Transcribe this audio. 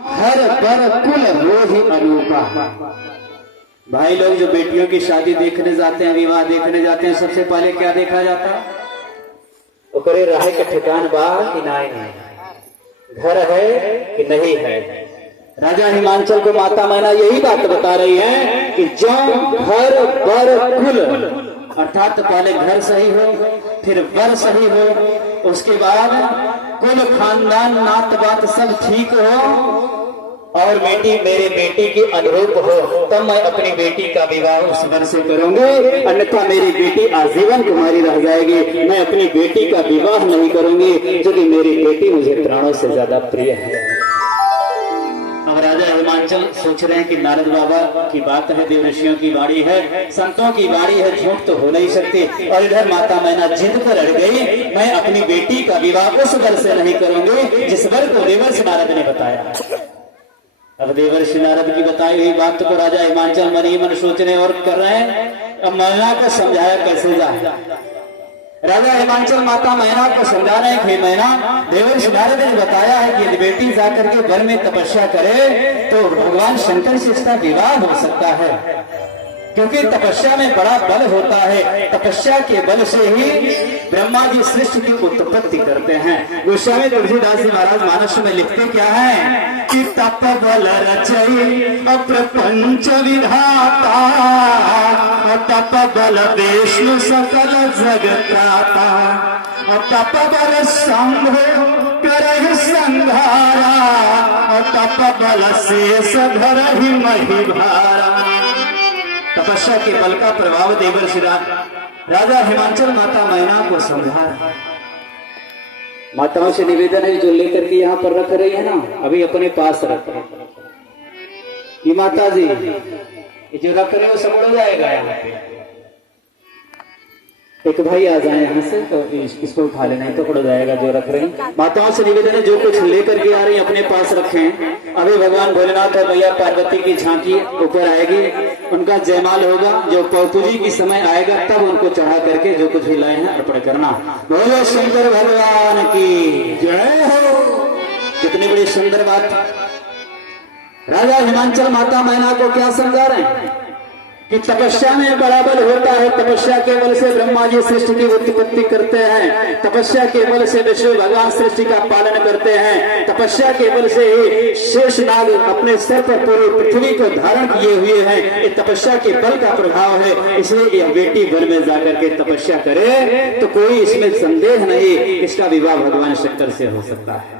हर बर कुल मोहि अनूपा। भाई लोग जो बेटियों की शादी देखने जाते हैं, विवाह देखने जाते हैं, सबसे पहले क्या देखा जाता है? ओकरे रहे के ठिकान बा कि नहीं, घर है कि नहीं है। राजा हिमांचल को माता मैना यही बात बता रही है कि जो घर बर कुल, अर्थात पहले घर सही हो, फिर बर सही हो, उसके बाद कुल खानदान नात बात सब ठीक हो और बेटी मेरे बेटी की अनुरूप हो, तब मैं अपनी बेटी का विवाह उस वर से करूंगी, अन्यथा मेरी बेटी आजीवन कुमारी रह जाएगी। मैं अपनी बेटी का विवाह नहीं करूंगी क्योंकि मेरी बेटी मुझे प्राणों से ज्यादा प्रिय है। अब राजा हिमांचल सोच रहे हैं कि नारद बाबा की बात है, देव ऋषियों की वाणी है, संतों की वाणी है, झूठ तो हो नहीं सकती। और इधर माता मैना जिद पर अड़ गई, मैं अपनी बेटी का विवाह उस वर से नहीं करूंगी जिस वर को देवर्षि नारद ने बताया। अब देवर्षि नारद की बताई हुई बात को राजा हिमांचल मन ही मन सोचने और कर रहे हैं। अब मैना को समझाया कैसे जाए। राजा हिमांचल माता मैना को समझा रहे हैं कि मैना, देवर्षि नारद ने बताया है कि यदि बेटी जाकर के वन में तपस्या करे तो भगवान शंकर से इसका विवाह हो सकता है, क्योंकि तपस्या में बड़ा बल होता है। तपस्या के बल से ही ब्रह्मा जी सृष्टि की उत्पत्ति करते हैं। गोस्वामी तुलसीदास जी महाराज मानस में लिखते क्या है कि तप बल रचई प्रपंच विधाता, तप बल विष्णु सकल जगत्राता, तप बल शंभु करहि संहारा, तप बल शेष धरहि मही भारा। तपस्या के बल का प्रभाव देवर्षि राजा हिमांचल माता मैना को समझा। माताओं से निवेदन है जो लेकर के यहाँ पर रख रही है ना, अभी अपने पास रख रहे। ये माता जी जो रख रहे हो सब उड़ जाएगा यहाँ पे। एक भाई आ जाए यहाँ से तो इसको उठा लेना, तो उड़ जाएगा जो रख रहे हैं। माताओं से निवेदन है जो कुछ लेकर के आ रही है अपने पास रखें। अभी भगवान भोलेनाथ और मैया पार्वती की झांकी ऊपर आएगी, उनका जयमाल होगा। जो पौतुजी की समय आएगा तब उनको चढ़ा करके जो कुछ भी लाए हैं अर्पण करना। बोलो शंकर भगवान की जय हो। कितनी बड़ी सुंदर बात। राजा हिमांचल माता मैना को क्या समझा रहे हैं कि तपस्या में बड़ा बल होता है। तपस्या के बल से ब्रह्मा जी सृष्टि की उत्पत्ति करते हैं। तपस्या के बल से विष्णु भगवान सृष्टि का पालन करते हैं। तपस्या के बल से ही शेष नाग अपने सर पर पूरी पृथ्वी को धारण किए हुए हैं। ये तपस्या के बल का प्रभाव है। इसलिए यह बेटी वन में जाकर के तपस्या करे तो कोई इसमें संदेह नहीं, इसका विवाह भगवान शंकर से हो सकता है।